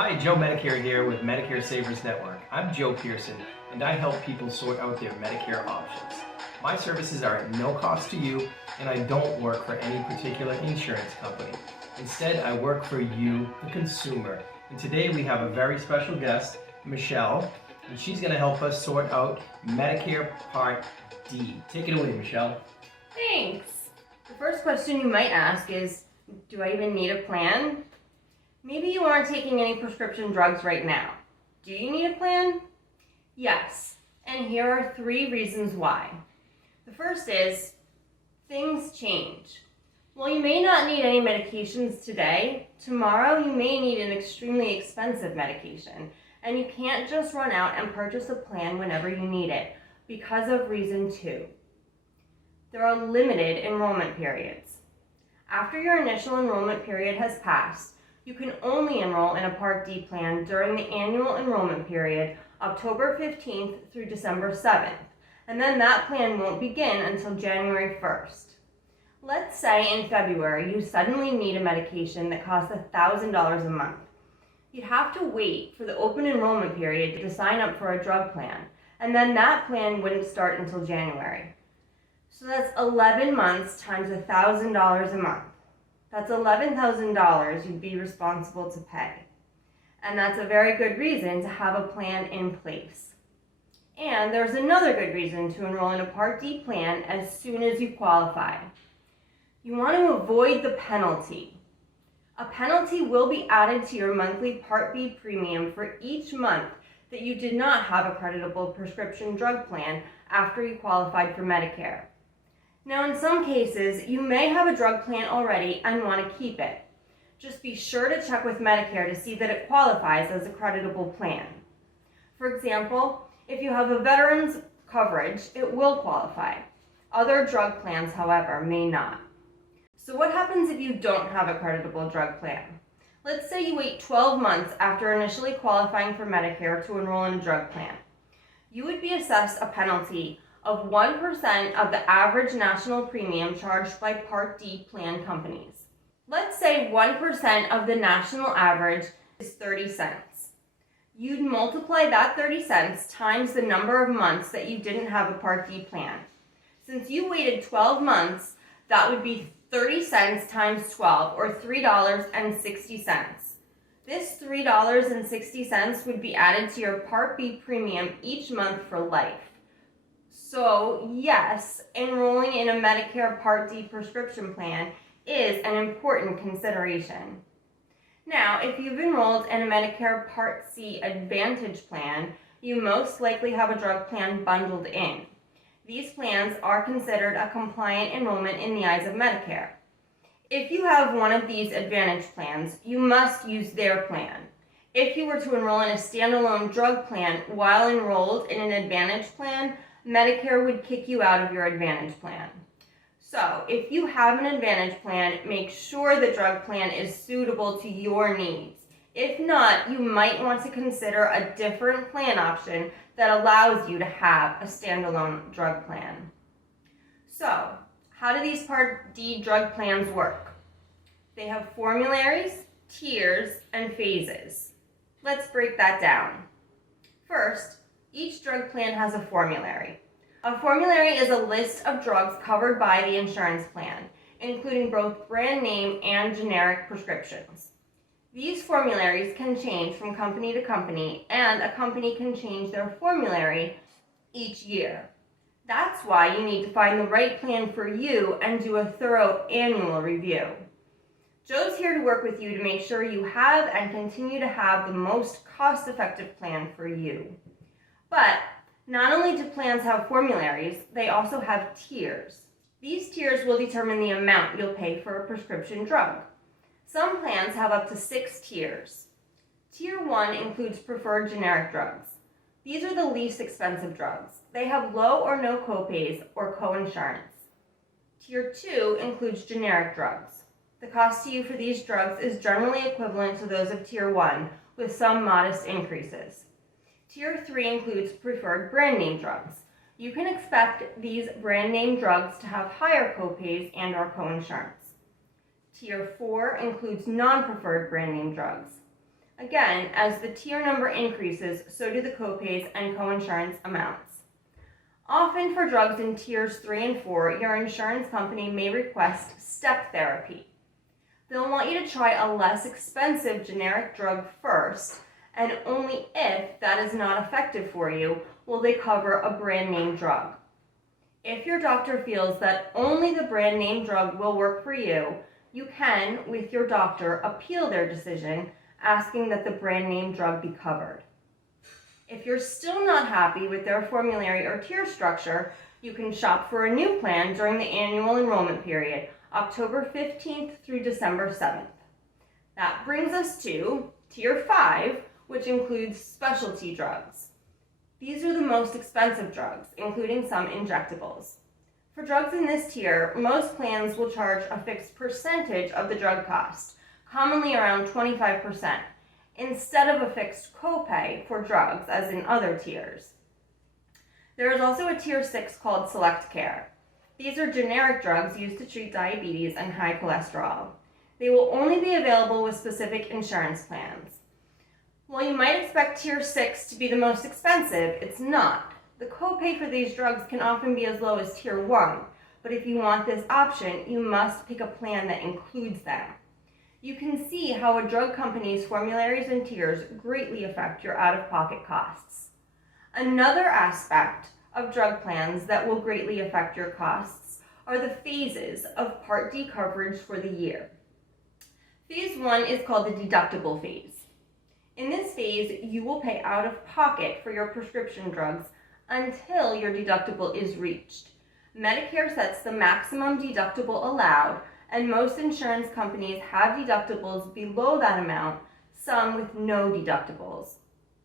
Hi, Joe Medicare here with Medicare Savers Network. I'm Joe Pearson, and I help people sort out their Medicare options. My services are at no cost to you, and I don't work for any particular insurance company. Instead, I work for you, the consumer. And today we have a very special guest, Michelle, and she's going to help us sort out Medicare Part D. Take it away, Michelle. Thanks. The first question you might ask is, do I even need a plan? Maybe you aren't taking any prescription drugs right now. Do you need a plan? Yes, and here are 3 reasons why. The first is, things change. While you may not need any medications today, tomorrow you may need an extremely expensive medication, and you can't just run out and purchase a plan whenever you need it because of reason 2. There are limited enrollment periods. After your initial enrollment period has passed, you can only enroll in a Part D plan during the annual enrollment period, October 15th through December 7th, and then that plan won't begin until January 1st. Let's say in February you suddenly need a medication that costs $1,000 a month. You'd have to wait for the open enrollment period to sign up for a drug plan, and then that plan wouldn't start until January. So that's 11 months times $1,000 a month. That's $11,000 you'd be responsible to pay. And that's a very good reason to have a plan in place. And there's another good reason to enroll in a Part D plan as soon as you qualify. You want to avoid the penalty. A penalty will be added to your monthly Part B premium for each month that you did not have a creditable prescription drug plan after you qualified for Medicare. Now, in some cases, you may have a drug plan already and want to keep it. Just be sure to check with Medicare to see that it qualifies as a creditable plan. For example, if you have a veteran's coverage, it will qualify. Other drug plans, however, may not. So what happens if you don't have a creditable drug plan? Let's say you wait 12 months after initially qualifying for Medicare to enroll in a drug plan. You would be assessed a penalty of 1% of the average national premium charged by Part D plan companies. Let's say 1% of the national average is 30 cents. You'd multiply that 30 cents times the number of months that you didn't have a Part D plan. Since you waited 12 months, that would be 30 cents times 12, or $3.60. This $3.60 would be added to your Part B premium each month for life. So yes, enrolling in a Medicare Part D prescription plan is an important consideration. Now, if you've enrolled in a Medicare Part C Advantage plan, you most likely have a drug plan bundled in. These plans are considered a compliant enrollment in the eyes of Medicare. If you have one of these Advantage plans, you must use their plan. If you were to enroll in a standalone drug plan while enrolled in an Advantage plan, Medicare would kick you out of your Advantage plan. So, if you have an Advantage plan, make sure the drug plan is suitable to your needs. If not, you might want to consider a different plan option that allows you to have a standalone drug plan. So, how do these Part D drug plans work? They have formularies, tiers, and phases. Let's break that down. First, each drug plan has a formulary. A formulary is a list of drugs covered by the insurance plan, including both brand name and generic prescriptions. These formularies can change from company to company, and a company can change their formulary each year. That's why you need to find the right plan for you and do a thorough annual review. Joe's here to work with you to make sure you have and continue to have the most cost-effective plan for you. But not only do plans have formularies, they also have tiers. These tiers will determine the amount you'll pay for a prescription drug. Some plans have up to 6 tiers. Tier 1 includes preferred generic drugs. These are the least expensive drugs. They have low or no copays or coinsurance. Tier 2 includes generic drugs. The cost to you for these drugs is generally equivalent to those of Tier 1, with some modest increases. Tier 3 includes preferred brand name drugs. You can expect these brand name drugs to have higher copays and/or coinsurance. Tier 4 includes non-preferred brand name drugs. Again, as the tier number increases, so do the copays and coinsurance amounts. Often for drugs in tiers 3 and 4, your insurance company may request step therapy. They'll want you to try a less expensive generic drug first, and only if that is not effective for you will they cover a brand name drug. If your doctor feels that only the brand name drug will work for you, you can, with your doctor, appeal their decision, asking that the brand name drug be covered. If you're still not happy with their formulary or tier structure, you can shop for a new plan during the annual enrollment period, October 15th through December 7th. That brings us to Tier 5, which includes specialty drugs. These are the most expensive drugs, including some injectables. For drugs in this tier, most plans will charge a fixed percentage of the drug cost, commonly around 25%, instead of a fixed copay for drugs as in other tiers. There is also a Tier 6 called Select Care. These are generic drugs used to treat diabetes and high cholesterol. They will only be available with specific insurance plans. While you might expect Tier 6 to be the most expensive, it's not. The copay for these drugs can often be as low as Tier 1, but if you want this option, you must pick a plan that includes them. You can see how a drug company's formularies and tiers greatly affect your out-of-pocket costs. Another aspect of drug plans that will greatly affect your costs are the phases of Part D coverage for the year. Phase 1 is called the deductible phase. In this phase, you will pay out of pocket for your prescription drugs until your deductible is reached. Medicare sets the maximum deductible allowed, and most insurance companies have deductibles below that amount, some with no deductibles.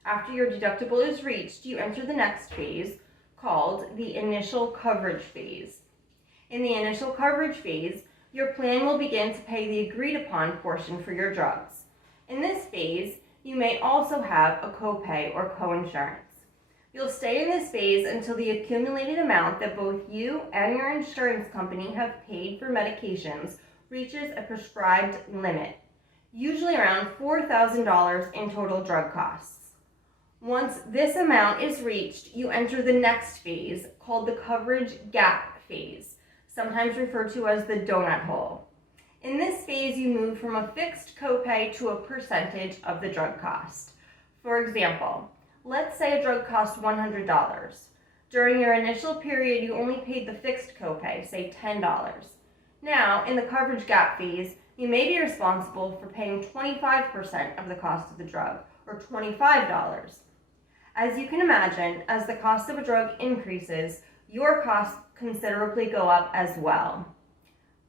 After your deductible is reached, you enter the next phase, called the initial coverage phase. In the initial coverage phase, your plan will begin to pay the agreed upon portion for your drugs. In this phase, you may also have a copay or coinsurance. You'll stay in this phase until the accumulated amount that both you and your insurance company have paid for medications reaches a prescribed limit, usually around $4,000 in total drug costs. Once this amount is reached, you enter the next phase, called the coverage gap phase, sometimes referred to as the donut hole. In this phase, you move from a fixed copay to a percentage of the drug cost. For example, let's say a drug costs $100. During your initial period, you only paid the fixed copay, say $10. Now, in the coverage gap phase, you may be responsible for paying 25% of the cost of the drug, or $25. As you can imagine, as the cost of a drug increases, your costs considerably go up as well.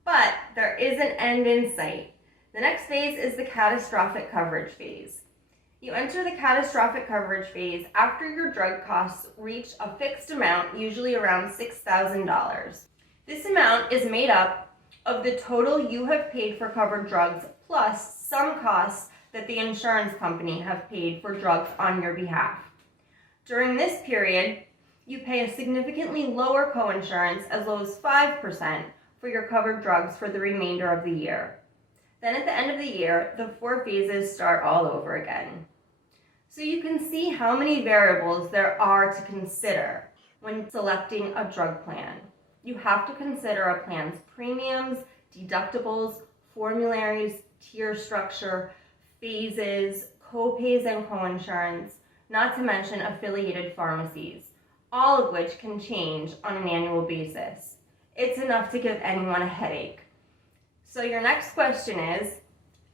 But there is an end in sight. The next phase is the catastrophic coverage phase. You enter the catastrophic coverage phase after your drug costs reach a fixed amount, usually around $6,000. This amount is made up of the total you have paid for covered drugs plus some costs that the insurance company have paid for drugs on your behalf. During this period, you pay a significantly lower coinsurance, as low as 5%, for your covered drugs for the remainder of the year. Then at the end of the year, the 4 phases start all over again. So you can see how many variables there are to consider when selecting a drug plan. You have to consider a plan's premiums, deductibles, formularies, tier structure, phases, copays and coinsurance, not to mention affiliated pharmacies, all of which can change on an annual basis. It's enough to give anyone a headache. So your next question is,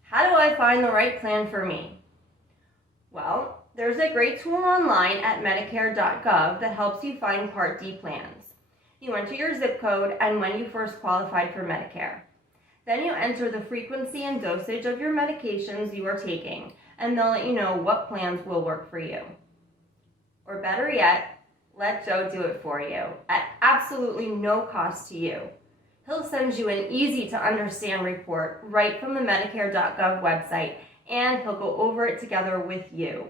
how do I find the right plan for me? Well, there's a great tool online at Medicare.gov that helps you find Part D plans. You enter your zip code and when you first qualified for Medicare. Then you enter the frequency and dosage of your medications you are taking, and they'll let you know what plans will work for you. Or better yet, let Joe do it for you at absolutely no cost to you. He'll send you an easy to understand report right from the Medicare.gov website, and he'll go over it together with you.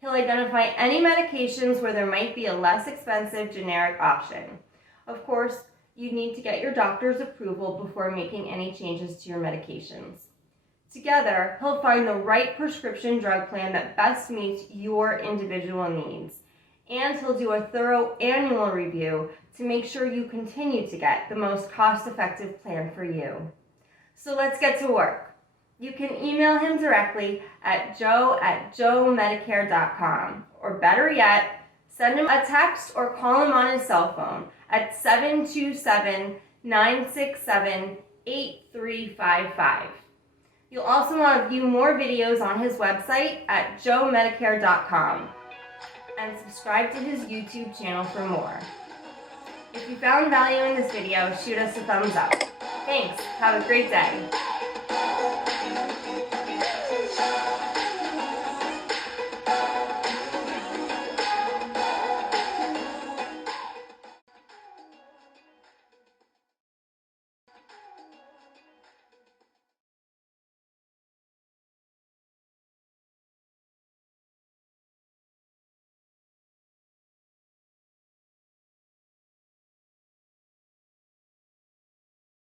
He'll identify any medications where there might be a less expensive generic option. Of course, you need to get your doctor's approval before making any changes to your medications. Together, he'll find the right prescription drug plan that best meets your individual needs. And he'll do a thorough annual review to make sure you continue to get the most cost-effective plan for you. So let's get to work. You can email him directly at joe@joemedicare.com, or better yet, send him a text or call him on his cell phone at 727-967-8355. You'll also want to view more videos on his website at joemedicare.com and subscribe to his YouTube channel for more. If you found value in this video, shoot us a thumbs up. Thanks. Have a great day.